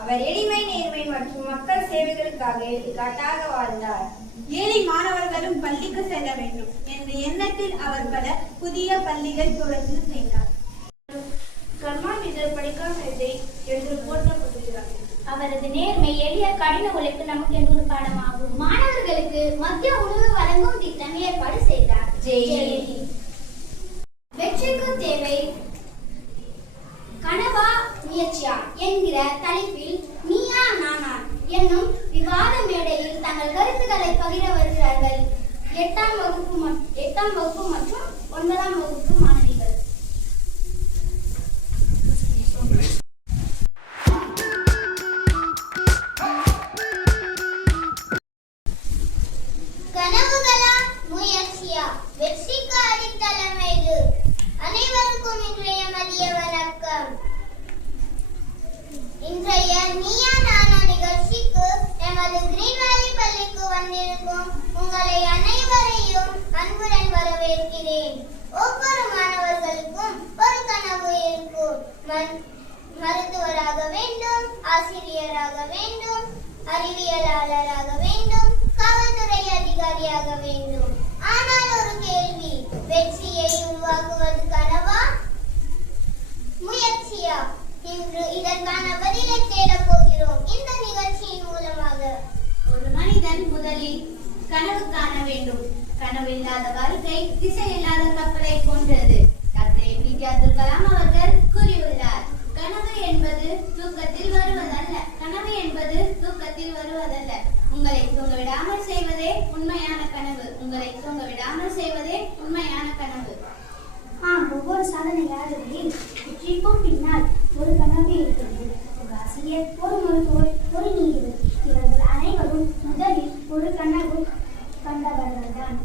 அவர் எளிமை, நேர்மை மற்றும் மக்கள் சேவைகளுக்காக எடுத்துக்காட்டாக வாழ்ந்தார். ஏழை மாணவர்களும் பள்ளிக்கு செல்ல வேண்டும் என்ற எண்ணத்தில் அவர் பல புதிய பள்ளிகள் தொடர்ந்து செய்தார். கர்மாநிதர் படிக்காததை என்று போற்றப்படுகிறார். அவரது நேர்மை, எளிய கடின உழைப்பு நமக்கு என்று ஒரு பாடமாகும். மாணவர்களுக்கு மதிய உணவு வழங்கும் திட்டம் ஏற்பாடு செய்தார். வெற்றிக்கு தேவை கனவா முயற்சியா என்கிற தலைப்பில் நீயா நானா என்னும் விவாத மேடையில் தங்கள் கருத்துக்களை பகிர வருகிறார்கள் 8ஆம் வகுப்பு மற்றும் 9ஆம் வகுப்பு மாணவிகள். கனவுகளா முயற்சியா வெற்றிக்கு அடித்தளம் இது. அனைவருக்கும் இன்றைய மதிய வணக்கம். இன்றைய நீயா நானா நிகழ்ச்சிக்கு எமது கிரீன் வேலி பள்ளிக்கு வந்திருக்கும் உங்களை அனைவரையும் அன்புடன் வரவேற்கிறேன். ஒவ்வொரு மாணவர்களுக்கும் ஒரு கனவு இருக்கும். மருத்துவராக வேண்டும், ஆசிரியராக வேண்டும், அறிவியலாளராக வேண்டும், காவல்துறை அதிகாரியாக வேண்டும். ஆனால் ஒரு கேள்வி, வெற்றியை உருவாக்குவது கனவா முயற்சியா? இன்று இதற்கான பதிலை தேடப் போகிறோம் இந்த நிகழ்ச்சியின் மூலமாக. ஒரு மனிதன் முதலில் கனவு காண வேண்டும். கனவு இல்லாத வாழ்க்கை திசை இல்லாத கப்பலை போன்றது. டாக்டர் APJ அப்துல் கலாம் அவர்கள் கூறியுள்ளார். கனவு என்பது தூக்கத்தில் வருவதல்ல. கனவு என்பது தூக்கத்தில் வருவதல்ல. உங்களை தூங்க விடாமல் செய்வதே உண்மையான கனவு. உங்களை தூங்க விடாமல் செய்வதே உண்மையான கனவு. ஒவ்வொரு சாதனையாளர்களின் வெற்றிக்கும் பின்னால் ஒரு கனவு இருக்கிறது. ஒரு ஆசிரியர், ஒரு மருத்துவர், ஒரு நீதிபதி, இவர்கள் அனைவரும் முதலில் ஒரு கனவு கண்டவர்கள்தான்.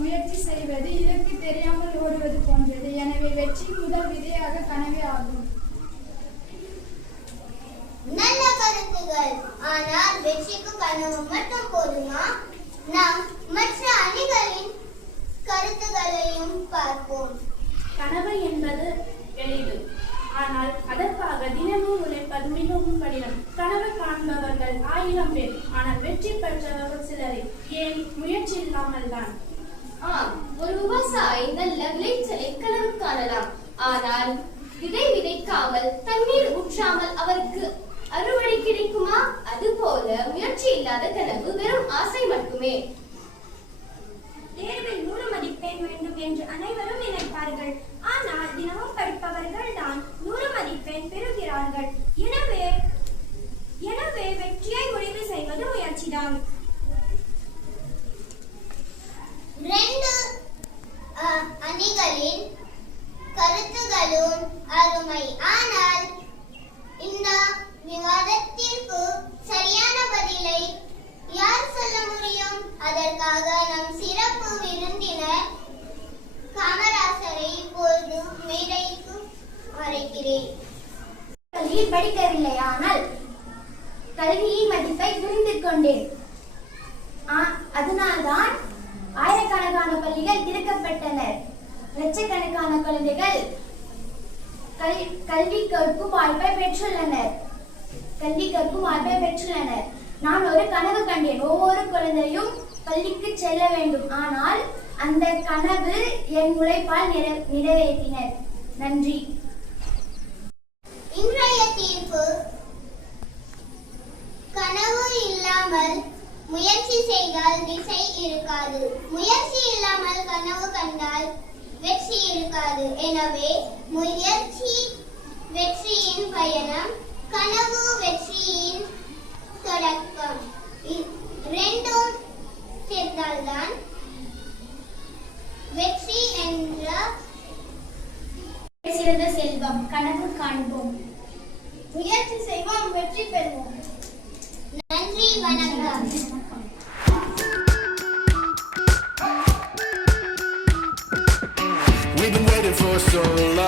முயற்சி செய்வது இலக்கு தெரியாமல் ஓடுவது போன்றது. எனவே வெற்றி முதல் விதையாக கனவே ஆகும். நல்ல கருத்துகள். ஆனால் வெற்றிக்கு கனவு மட்டும் போதுமா? நாம் மற்ற அணிகளின் கருத்துகளையும் பார்ப்போம். கனவு என்பது எளிது, ஆனால் அதற்காக தினமும் உழைப்பது மிகவும் கடினம். கனவு காண்பவர்கள் 1000 பேர், ஆனால் வெற்றி பெற்றவர்கள் சிலரே. ஏன்? முயற்சி இல்லாமல் தான். ஒரு விவசாயி நல்ல விளைச்சலை கனவு காணலாம். ஆனால் விதை விதைக்காமல் தண்ணீர் ஊற்றாமல் அவருக்கு அறுவடை கிடைக்குமா? அதுபோல முயற்சி இல்லாத கனவு வெறும் ஆசை மட்டுமே. தேர்வில் 100 மதிப்பெண் வேண்டும் என்று அனைவரும் நினைப்பார்கள். ஆனால் தினமும் படிப்பவர்கள் தான் 100 மதிப்பெண் பெறுகிறார்கள். எனவே வெற்றியை முடிவு செய்வது முயற்சிதான். 2 அணிகளின் கருத்துகளும் அருமை. ஆனால் இந்த விவாதத்திற்கு சரியான பதிலை யார் சொல்ல முடியும்? அதற்காக நம் சிறப்பு விருந்தினர் காமராசரை இப்போது மேடைக்கு அழைக்கிறேன். கல்வியில் படிக்கவில்லை, ஆனால் கல்வியின் மதிப்பை புரிந்து கொண்டேன். அதனால்தான் ஆயிரக்கணக்கான பள்ளிகள் திறக்கப்பட்டனர். லட்சக்கணக்கான குழந்தைகள் கல்வி கற்கும் வாய்ப்பை பெற்றுள்ளனர். நான் ஒரு கனவு கண்டேன். ஒவ்வொரு குழந்தையும் பள்ளிக்கு செல்ல வேண்டும். ஆனால் அந்த கனவு என் உழைப்பால் நிறைவேற்றினர். நன்றி. இன்றைய தீர்ப்பு, கனவு இல்லாமல் முயற்சி செய்தால் திசை இருக்காது. முயற்சி இல்லாமல் கனவு கண்டால் வெற்றி இருக்காது. எனவே முயற்சி வெற்றியின் பயணம், கனவு வெற்றியின் தொடக்கம். 2ம் சேர்ந்தால்தான் வெற்றி என்ற சிறந்த செல்வம். கனவு காண்போம், முயற்சி செய்வோம், வெற்றி பெறுவோம். நன்றி, வணக்கம். We've been waiting for so long.